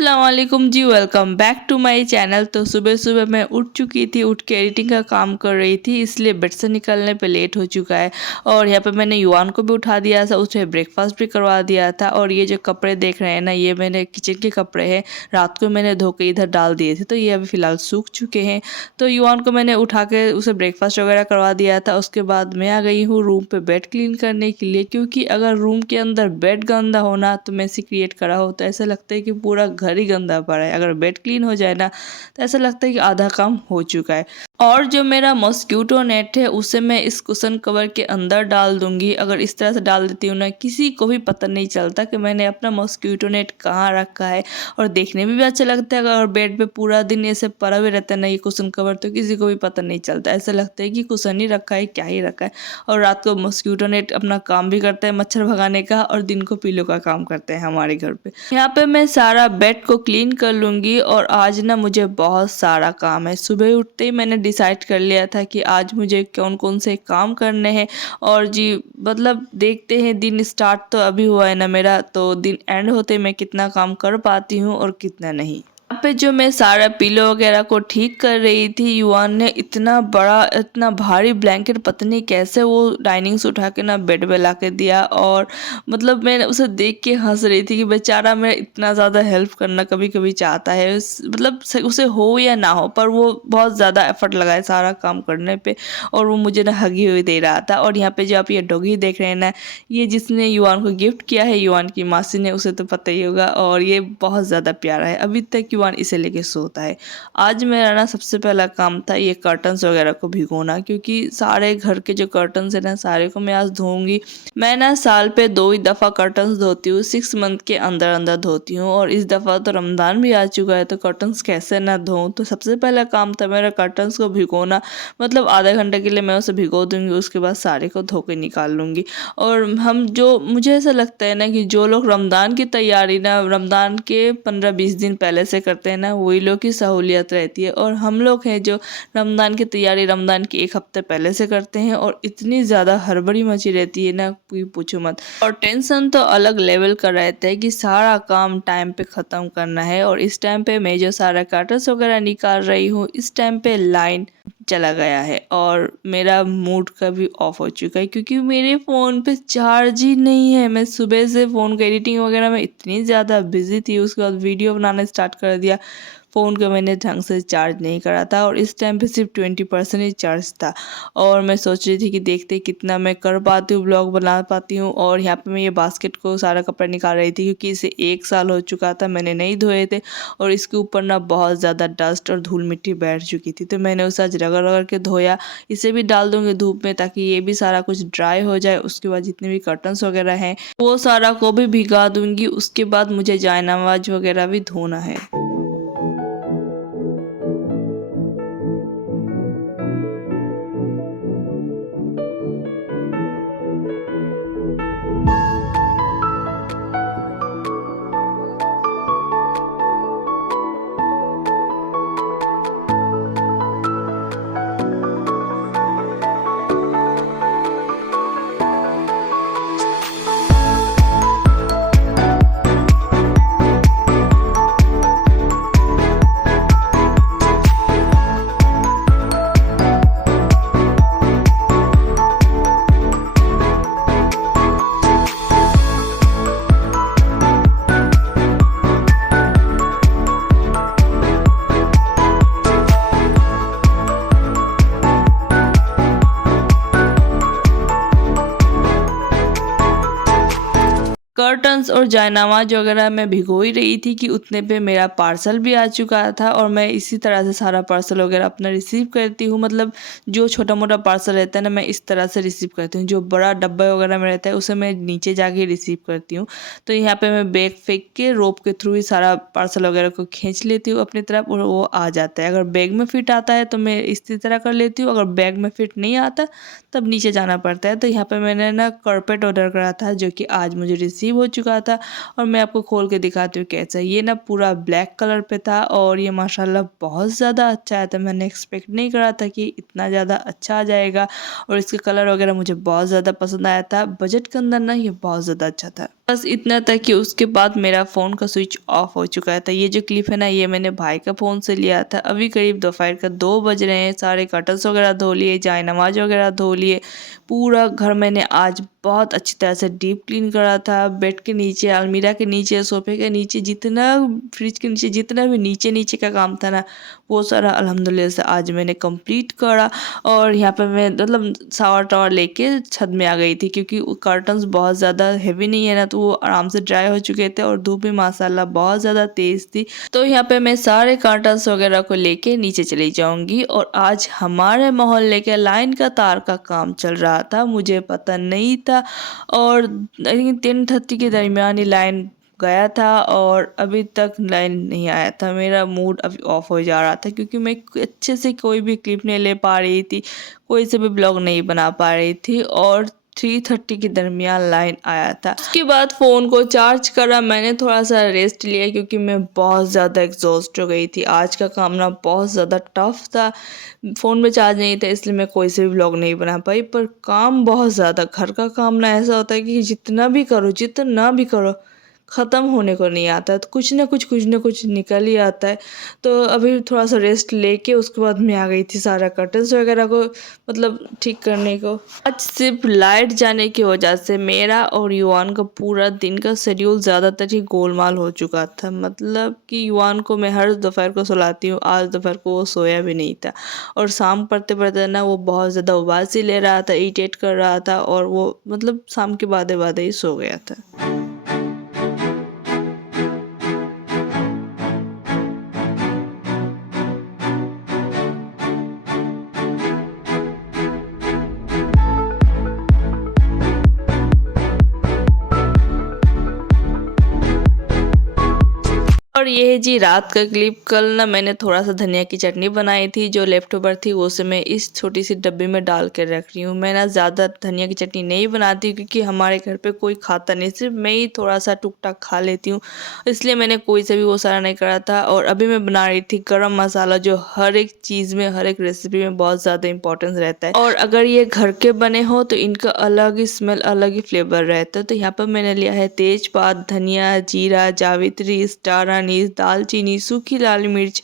अस्सलाम वालेकुम जी, welcome back to my channel. तो सुबह सुबह मैं उठ चुकी थी, उठ के एडिटिंग का काम कर रही थी, इसलिए बेड से निकलने पे लेट हो चुका है। और यहाँ पे मैंने युवान को भी उठा दिया था, उसे ब्रेकफास्ट भी करवा दिया था। और ये जो कपड़े देख रहे हैं ना, ये मैंने किचन के कपड़े हैं, रात को मैंने धो के इधर डाल दिए थे, तो ये अभी फ़िलहाल सूख चुके हैं। तो युवान को मैंने उठा के उसे ब्रेकफास्ट वगैरह करवा दिया था। उसके बाद मैं आ गई हूँ रूम पे बेड क्लीन करने के लिए, क्योंकि अगर रूम के अंदर बेड गंदा होना तो मैसी क्रिएट करा हो तो ऐसा लगता है कि पूरा घर ही गंदा पड़ा है। अगर बेड क्लीन हो जाए ना तो ऐसा लगता है कि आधा काम हो चुका है। और जो मेरा मॉस्क्यूटो नेट है उसे मैं इस कुशन कवर के अंदर डाल दूंगी। अगर इस तरह से डाल देती हूँ ना, किसी को भी पता नहीं चलता कि मैंने अपना मॉस्क्यूटो नेट कहाँ रखा है। और देखने में भी अच्छा लगता है। अगर बेड पे पूरा दिन ऐसे पड़ा हुए रहता है ना ये कुशन कवर, तो किसी को भी पता नहीं चलता, ऐसा लगता है कि कुशन ही रखा है, क्या ही रखा है। और रात को मॉस्क्यूटो नेट अपना काम भी करता है मच्छर भगाने का, और दिन को पिलो का काम करते हैं हमारे घर पे। यहाँ पे मैं सारा बेड को क्लीन कर लूँगी। और आज ना मुझे बहुत सारा काम है। सुबह उठते ही मैंने डिसाइड कर लिया था कि आज मुझे कौन कौन से काम करने हैं। और जी मतलब देखते हैं, दिन स्टार्ट तो अभी हुआ है ना मेरा, तो दिन एंड होते मैं कितना काम कर पाती हूँ और कितना नहीं। यहाँ पे जो मैं सारा पिलो वगैरह को ठीक कर रही थी, युवान ने इतना बड़ा इतना भारी ब्लैंकेट पता नहीं कैसे वो डाइनिंग से उठा के ना बेड पे ला के दिया। और मतलब मैं उसे देख के हंस रही थी कि बेचारा मेरा इतना ज़्यादा हेल्प करना कभी कभी चाहता है, मतलब उसे हो या ना हो, पर वो बहुत ज़्यादा एफर्ट लगाए सारा काम करने पे। और वो मुझे ना हगी हुई दे रहा था। और यहाँ पे जो आप ये डॉगी देख रहे हैं ना, ये जिसने युवान को गिफ्ट किया है, युवान की मासी ने, उसे तो पता ही होगा। और ये बहुत ज़्यादा प्यारा है, अभी तक युवान इसे लेके सोता है। आज मेरा ना सबसे पहला काम था ये कर्टन्स वगैरह को भिगोना, क्योंकि सारे घर के जो कर्टन्स है ना सारे को मैं आज धोऊंगी। मैं ना साल पे 2 ही दफ़ा कर्टन्स धोती हूँ, 6 मंथ के अंदर अंदर धोती हूँ। और इस दफ़ा तो रमज़ान भी आ चुका है, तो कर्टन्स कैसे ना धोऊँ। तो सबसे पहला काम था मेरा कर्टन्स को भिगोना। मतलब आधे घंटे के लिए मैं उसे भिगो दूँगी, उसके बाद सारे को धो के निकाल लूँगी। और हम जो मुझे ऐसा लगता है ना कि जो लोग रमज़ान की तैयारी ना रमज़ान के 15-20 दिन पहले से करते हैं ना, वही लोग की सहूलियत रहती है। और हम लोग हैं जो रमज़ान की तैयारी रमज़ान के 1 हफ्ते पहले से करते हैं, और इतनी ज़्यादा हड़बड़ी मची रहती है ना, कोई पूछो मत। और टेंशन तो अलग लेवल का रहता है कि सारा काम टाइम पे ख़त्म करना है। और इस टाइम पे मैं जो सारा कर्टन्स वगैरह निकाल रही हूँ, इस टाइम पे लाइन चला गया है और मेरा मूड का भी ऑफ हो चुका है, क्योंकि मेरे फ़ोन पे चार्ज ही नहीं है। मैं सुबह से फ़ोन का एडिटिंग वगैरह में इतनी ज़्यादा बिजी थी, उसके बाद वीडियो बनाना स्टार्ट कर दिया। फ़ोन को मैंने ढंग से चार्ज नहीं करा था, और इस टाइम पे सिर्फ 20% ही चार्ज था। और मैं सोच रही थी कि देखते कितना मैं कर पाती हूँ, ब्लॉग बना पाती हूँ। और यहाँ पे मैं ये बास्केट को सारा कपड़ा निकाल रही थी, क्योंकि इसे 1 साल हो चुका था, मैंने नहीं धोए थे। और इसके ऊपर ना बहुत ज़्यादा डस्ट और धूल मिट्टी बैठ चुकी थी, तो मैंने उसे आज रगड़ रगड़ के धोया। इसे भी डाल दूँगी धूप में, ताकि ये भी सारा कुछ ड्राई हो जाए। उसके बाद जितने भी कर्टन्स वगैरह हैं वो सारा को भी भिगा दूँगी। उसके बाद मुझे जायनमाज़ वगैरह भी धोना है। कर्टन्स और जायनमाज़ वगैरह मैं भिगो ही रही थी कि उतने पे मेरा पार्सल भी आ चुका था। और मैं इसी तरह से सारा पार्सल वगैरह अपना रिसीव करती हूँ। मतलब जो छोटा मोटा पार्सल रहता है ना, मैं इस तरह से रिसीव करती हूँ। जो बड़ा डब्बा वगैरह में रहता है उसे मैं नीचे जाके रिसीव करती हूँ। तो यहाँ पे मैं बैग फेंक के रोप के थ्रू ही सारा पार्सल वगैरह को खींच लेती हूँ अपनी तरफ, और वो आ जाता है। अगर बैग में फिट आता है तो मैं इसी तरह कर लेती हूँ, अगर बैग में फिट नहीं आता तब नीचे जाना पड़ता है। तो यहाँ पे मैंने ना कारपेट ऑर्डर करा था, जो कि आज मुझे रिसीव हो चुका था। और मैं आपको खोल के दिखाती हूँ कैसा है। ये ना पूरा ब्लैक कलर पे था और ये माशाल्लाह बहुत ज़्यादा अच्छा आया था। मैंने एक्सपेक्ट नहीं करा था कि इतना ज़्यादा अच्छा आ जाएगा और इसके कलर वगैरह मुझे बहुत ज़्यादा पसंद आया था। बजट के अंदर ना ये बहुत ज़्यादा अच्छा था। बस इतना था कि उसके बाद मेरा फ़ोन का स्विच ऑफ हो चुका था। ये जो क्लिप है ना, ये मैंने भाई का फ़ोन से लिया था। अभी करीब दोपहर का 2 बज रहे हैं। सारे कर्टन्स वगैरह धो लिए, जाए नमाज वगैरह धो लिए। पूरा घर मैंने आज बहुत अच्छी तरह से डीप क्लीन करा था। बेड के नीचे, अलमीरा के नीचे, सोफे के नीचे, जितना फ्रिज के नीचे, जितना भी नीचे नीचे का काम था ना, वो सारा अल्हम्दुलिल्लाह से आज मैंने कंप्लीट करा। और यहाँ पे मैं मतलब शावर टावर लेके छत में आ गई थी, क्योंकि कर्टन्स बहुत ज़्यादा हैवी नहीं है ना, तो वो आराम से ड्राई हो चुके थे और धूप भी माशाल्लाह बहुत ज़्यादा तेज़ थी। तो यहाँ पे मैं सारे कर्टन्स वगैरह को लेके नीचे चली जाऊंगी। और आज हमारे मोहल्ले के लाइन का तार का काम चल रहा था, मुझे पता नहीं था। और 10:30 के दरमियान ही लाइन गया था और अभी तक लाइन नहीं आया था। मेरा मूड अभी ऑफ हो जा रहा था, क्योंकि मैं अच्छे से कोई भी क्लिप नहीं ले पा रही थी, कोई से भी ब्लॉग नहीं बना पा रही थी। और 3:30 के दरमियान लाइन आया था। उसके बाद फ़ोन को चार्ज करा, मैंने थोड़ा सा रेस्ट लिया, क्योंकि मैं बहुत ज़्यादा एग्जॉस्ट हो गई थी। आज का काम ना बहुत ज़्यादा टफ था। फ़ोन में चार्ज नहीं था, इसलिए मैं कोई से भी ब्लॉग नहीं बना पाई। पर काम बहुत ज़्यादा, घर का काम ना ऐसा होता है कि जितना भी करो ख़त्म होने को नहीं आता है। तो कुछ ना कुछ निकल ही आता है। तो अभी थोड़ा सा रेस्ट लेके उसके बाद मैं आ गई थी सारा कर्टन्स वगैरह को मतलब ठीक करने को। आज सिर्फ लाइट जाने की वजह से मेरा और युवान का पूरा दिन का शेड्यूल ज़्यादातर ही गोलमाल हो चुका था। मतलब कि युवान को मैं हर दोपहर को सुलाती हूँ, आज दोपहर को वो सोया भी नहीं था। और शाम पढ़ते पढ़ते ना वो बहुत ज़्यादा उबासी ले रहा था, इरिटेट कर रहा था, और वो मतलब शाम के बाद ही सो गया था। और ये है जी रात का क्लिप। कल ना मैंने थोड़ा सा धनिया की चटनी बनाई थी, जो लेफ्ट ओवर थी वो से मैं इस छोटी सी डब्बी में डाल कर रख रही हूँ। मैं ना ज़्यादा धनिया की चटनी नहीं बनाती, क्योंकि हमारे घर पे कोई खाता नहीं, सिर्फ मैं ही थोड़ा सा टुक टाक खा लेती हूँ, इसलिए मैंने कोई से भी वो सारा नहीं करा था। और अभी मैं बना रही थी गरम मसाला, जो हर एक चीज़ में, हर एक रेसिपी में बहुत ज़्यादा इंपॉर्टेंस रहता है। और अगर ये घर के बने हो तो इनका अलग ही स्मेल, अलग ही फ्लेवर रहता है। तो यहाँ पर मैंने लिया है तेजपात, धनिया, जीरा, जावित्री, स्टार अनीस, दालचीनी, सूखी लाल मिर्च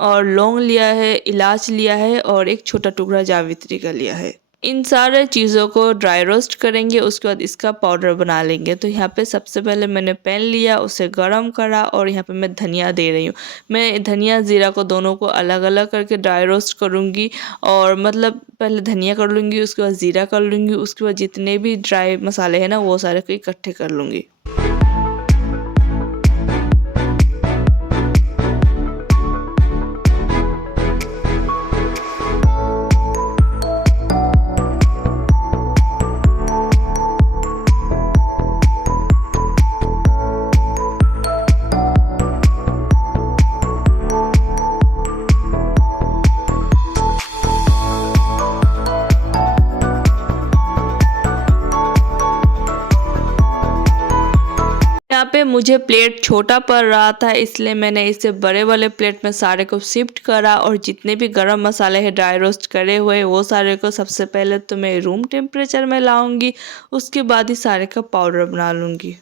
और लौंग लिया है, इलाच लिया है और एक छोटा टुकड़ा जावित्री का लिया है। इन सारे चीज़ों को ड्राई रोस्ट करेंगे, उसके बाद इसका पाउडर बना लेंगे। तो यहाँ पे सबसे पहले मैंने पैन लिया, उसे गरम करा और यहाँ पे मैं धनिया दे रही हूँ। मैं धनिया ज़ीरा को दोनों को अलग अलग करके ड्राई रोस्ट करूँगी। और मतलब पहले धनिया कर लूँगी, उसके बाद ज़ीरा कर लूँगी, उसके बाद जितने भी ड्राई मसाले हैं ना, वो सारे को इकट्ठे कर लूँगी। यहाँ पे मुझे प्लेट छोटा पड़ रहा था, इसलिए मैंने इसे बड़े वाले प्लेट में सारे को शिफ्ट करा। और जितने भी गरम मसाले हैं ड्राई रोस्ट करे हुए, वो सारे को सबसे पहले तो मैं रूम टेम्परेचर में लाऊंगी, उसके बाद ही सारे का पाउडर बना लूँगी।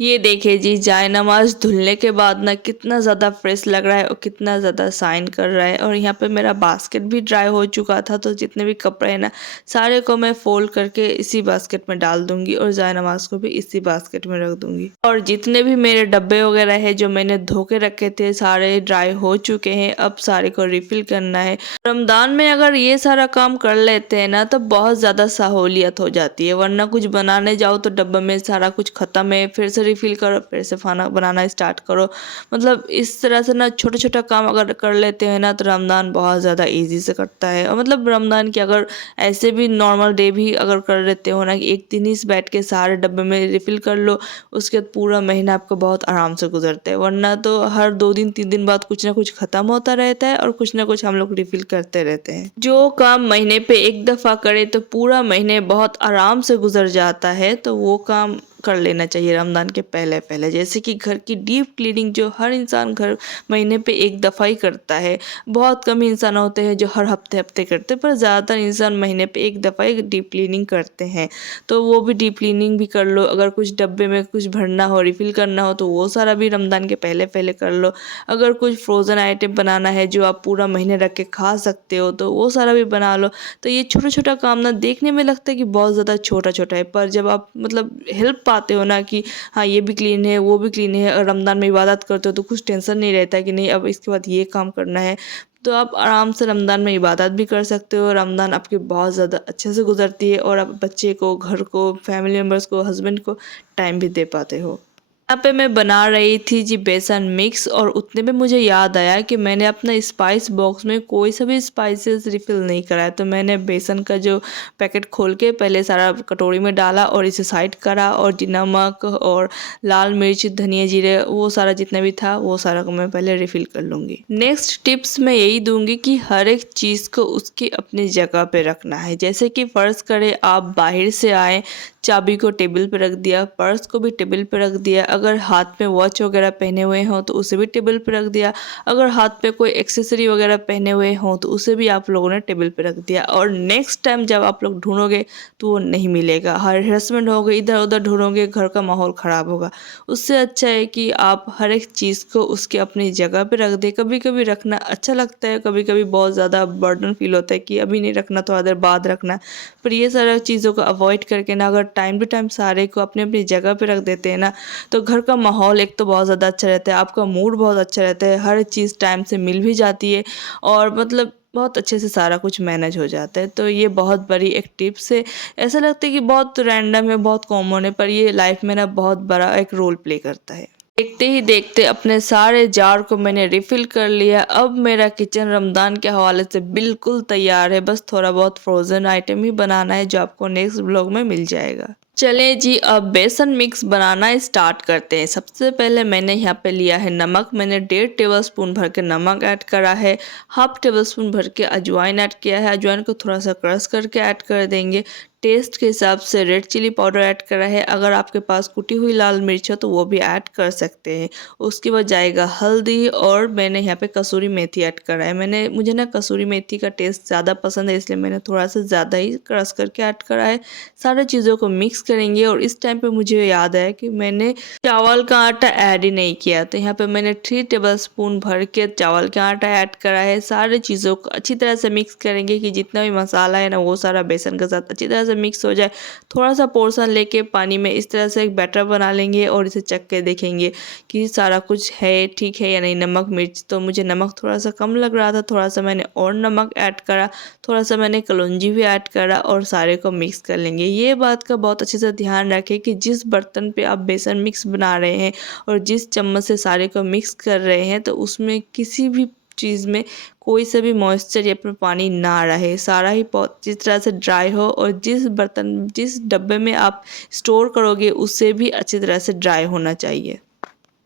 ये देखिए जी, जाए नमाज धुलने के बाद ना कितना ज़्यादा फ्रेश लग रहा है और कितना ज़्यादा शाइन कर रहा है। और यहाँ पे मेरा बास्केट भी ड्राई हो चुका था, तो जितने भी कपड़े हैं ना, सारे को मैं फोल्ड करके इसी बास्केट में डाल दूंगी और जाए नमाज को भी इसी बास्केट में रख दूंगी। और जितने भी मेरे डब्बे वगैरह है जो मैंने धो के रखे थे, सारे ड्राई हो चुके हैं। अब सारे को रिफिल करना है। रमज़ान में अगर ये सारा काम कर लेते हैं ना, तो बहुत ज़्यादा सहूलियत हो जाती है, वरना कुछ बनाने जाओ तो डब्बे में सारा कुछ ख़त्म है, फिर से रिफ़िल करो, फिर से खाना बनाना स्टार्ट करो। मतलब इस तरह से ना छोटा-छोटा काम अगर कर लेते हैं ना तो रमज़ान बहुत ज़्यादा ईज़ी से कटता है। और मतलब रमज़ान की अगर ऐसे भी नॉर्मल डे भी अगर कर लेते हो ना कि एक दिन ही बैठ के सारे डब्बे में रिफ़िल कर लो, उसके बाद पूरा महीना आपका बहुत आराम से गुज़रता है। वरना तो हर 2 दिन 3 दिन बाद कुछ ना कुछ ख़त्म होता रहता है और कुछ ना कुछ हम लोग रिफ़िल करते रहते हैं। जो काम महीने पे एक दफ़ा करें तो पूरा महीने बहुत आराम से गुज़र जाता है, तो वो काम कर लेना चाहिए रमज़ान के पहले-पहले। जैसे कि घर की डीप क्लीनिंग जो हर इंसान घर महीने पे एक दफ़ा ही करता है। बहुत कम इंसान होते हैं जो हर हफ्ते-हफ्ते करते हैं, पर ज़्यादातर इंसान महीने पे एक दफ़ा ही डीप क्लीनिंग करते हैं। तो वो भी डीप क्लीनिंग भी कर लो। अगर कुछ डब्बे में कुछ भरना हो, रिफ़िल करना हो तो वो सारा भी रमज़ान के पहले-पहले कर लो। अगर कुछ फ्रोज़न आइटम बनाना है जो आप पूरा महीने रख के खा सकते हो तो वो सारा भी बना लो। तो ये छोटा-छोटा काम ना देखने में लगता है कि बहुत ज़्यादा छोटा-छोटा है, पर जब आप मतलब हेल्प पाते हो ना कि हाँ, ये भी क्लीन है, वो भी क्लीन है और रमज़ान में इबादत करते हो तो कुछ टेंशन नहीं रहता है कि नहीं अब इसके बाद ये काम करना है। तो आप आराम से रमज़ान में इबादत भी कर सकते हो। रमज़ान आपकी बहुत ज़्यादा अच्छे से गुज़रती है और आप बच्चे को, घर को, फैमिली मेम्बर्स को, हस्बैंड को टाइम भी दे पाते हो। यहाँ पे मैं बना रही थी जी बेसन मिक्स, और उतने में मुझे याद आया कि मैंने अपना स्पाइस बॉक्स में कोई सा भी स्पाइसेस रिफ़िल नहीं करा है। तो मैंने बेसन का जो पैकेट खोल के पहले सारा कटोरी में डाला और इसे साइड करा, और जी नमक और लाल मिर्च, धनिया, जीरे, वो सारा जितना भी था वो सारा को मैं पहले रिफ़िल कर लूँगी। नेक्स्ट टिप्स मैं यही दूँगी कि हर एक चीज़ को उसकी अपनी जगह पे रखना है। जैसे कि फ़र्ज़ करें आप बाहर से आए, चाबी को टेबल पे रख दिया, पर्स को भी टेबल पे रख दिया, अगर हाथ में वॉच वगैरह पहने हुए हों तो उसे भी टेबल पे रख दिया, अगर हाथ पे कोई एक्सेसरी वगैरह पहने हुए हों तो उसे भी आप लोगों ने टेबल पे रख दिया। और नेक्स्ट टाइम जब आप लोग ढूँढोगे तो वो नहीं मिलेगा, हरेसमेंट होगा, इधर-उधर ढूँढोगे, घर का माहौल ख़राब होगा। उससे अच्छा है कि आप हर एक चीज़ को उसके अपनी जगह पे रख दें। कभी-कभी रखना अच्छा लगता है, कभी-कभी बहुत ज़्यादा बर्डन फ़ील होता है कि अभी नहीं रखना, थोड़ा देर बाद रखना। पर ये सारा चीज़ों को अवॉइड करके ना अगर टाइम टू टाइम सारे को अपनी-अपनी जगह पे रख देते हैं ना, तो घर का माहौल एक तो बहुत ज़्यादा अच्छा रहता है, आपका मूड बहुत अच्छा रहता है, हर चीज़ टाइम से मिल भी जाती है और मतलब बहुत अच्छे से सारा कुछ मैनेज हो जाता है। तो ये बहुत बड़ी एक टिप्स है। ऐसा लगता है कि बहुत रैंडम है, बहुत कॉमन है, पर ये लाइफ में ना बहुत बड़ा एक रोल प्ले करता है। देखते ही देखते अपने सारे जार को मैंने रिफ़िल कर लिया। अब मेरा किचन रमज़ान के हवाले से बिल्कुल तैयार है। बस थोड़ा बहुत फ्रोज़न आइटम ही बनाना है जो आपको नेक्स्ट व्लॉग में मिल जाएगा। चलें जी, अब बेसन मिक्स बनाना स्टार्ट करते हैं। सबसे पहले मैंने यहाँ पे लिया है नमक। मैंने 1.5 टेबलस्पून भर के नमक ऐड करा है। हाफ़ टेबलस्पून भर के अजवाइन ऐड किया है। अजवाइन को थोड़ा सा क्रश करके ऐड कर देंगे। टेस्ट के हिसाब से रेड चिली पाउडर ऐड करा है। अगर आपके पास कुटी हुई लाल मिर्च हो तो वो भी ऐड कर सकते हैं। उसके बाद जाएगा हल्दी, और मैंने यहाँ पे कसूरी मेथी ऐड करा है। मुझे ना कसूरी मेथी का टेस्ट ज़्यादा पसंद है, इसलिए मैंने थोड़ा सा ज़्यादा ही क्रश करके ऐड करा है। सारी चीज़ों को मिक्स करेंगे, और इस टाइम पे मुझे याद आया कि मैंने चावल का आटा ऐड ही नहीं किया, तो यहाँ पे मैंने 3 टेबलस्पून भर के चावल का आटा ऐड करा है। सारी चीज़ों को अच्छी तरह से मिक्स करेंगे कि जितना भी मसाला है ना वो सारा बेसन के साथ अच्छी तरह से मिक्स हो जाए। थोड़ा सा पोर्शन लेके पानी में इस तरह से एक बैटर बना लेंगे और इसे चख के देखेंगे कि सारा कुछ है, ठीक है या नहीं। नमक मिर्च तो मुझे नमक थोड़ा सा कम लग रहा था, थोड़ा सा मैंने और नमक ऐड करा, थोड़ा सा मैंने कलौंजी भी ऐड करा, और सारे को मिक्स कर लेंगे। ये बात का बहुत अच्छे से ध्यान रखें कि जिस बर्तन पे आप बेसन मिक्स बना रहे हैं और जिस चम्मच से सारे को मिक्स कर रहे हैं, तो उसमें किसी भी चीज़ में कोई सा भी मॉइस्चर या फिर पानी ना रहे। सारा ही जिस तरह से ड्राई हो, और जिस डब्बे में आप स्टोर करोगे उससे भी अच्छी तरह से ड्राई होना चाहिए।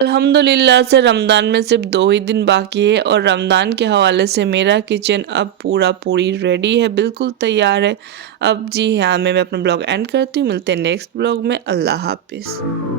अल्हम्दुलिल्लाह से रमज़ान में सिर्फ 2 ही दिन बाकी है, और रमज़ान के हवाले से मेरा किचन अब पूरी रेडी है, बिल्कुल तैयार है। अब जी हाँ, मैं अपना ब्लॉग एंड करती हूँ। मिलते हैं नेक्स्ट ब्लॉग में। अल्लाह हाफ़िज़।